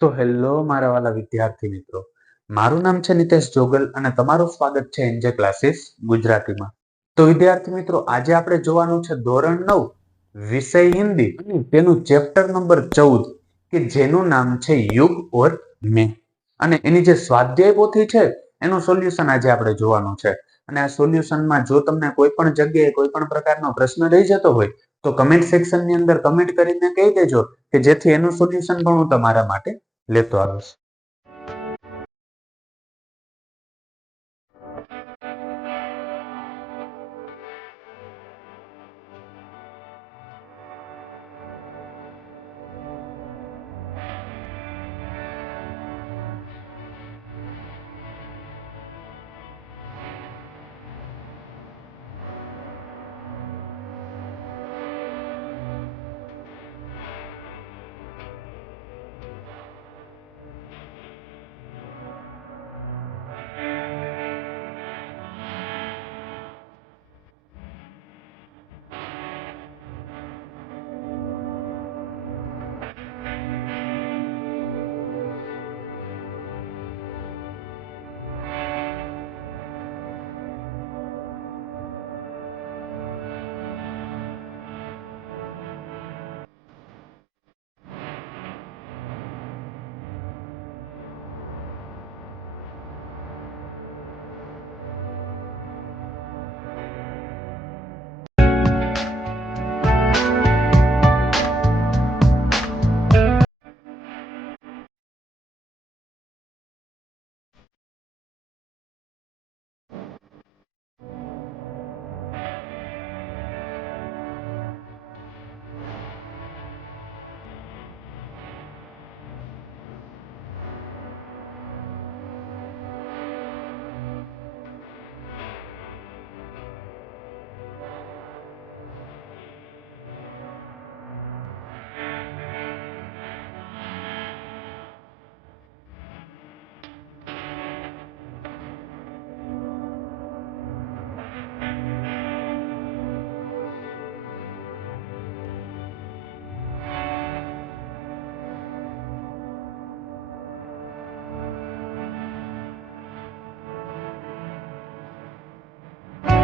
તો હેલો મારા વાલા વિદ્યાર્થી મિત્રો, મારું નામ છે નિતેશ જોગલ અને તમારું સ્વાગત છે એનજે ક્લાસીસ ગુજરાતીમાં. તો વિદ્યાર્થી મિત્રો, આજે આપણે જોવાનું છે ધોરણ 9 વિષય હિન્દી અને તેનું ચેપ્ટર નંબર 14 કે જેનું નામ છે યુગ ઓર મેં. અને એની જે સ્વાધ્યાય પોથી છે એનું સોલ્યુશન આજે આપણે જોવાનું છે. અને આ સોલ્યુશનમાં જો તમને કોઈ પણ જગ્યાએ કોઈ પણ પ્રકારનો પ્રશ્ન રહી જતો હોય તો કમેન્ટ સેક્શનની અંદર કમેન્ટ કરીને કહી દેજો કે જેથી એનું સોલ્યુશન પણ હું તમારા માટે લેતો આવીશ.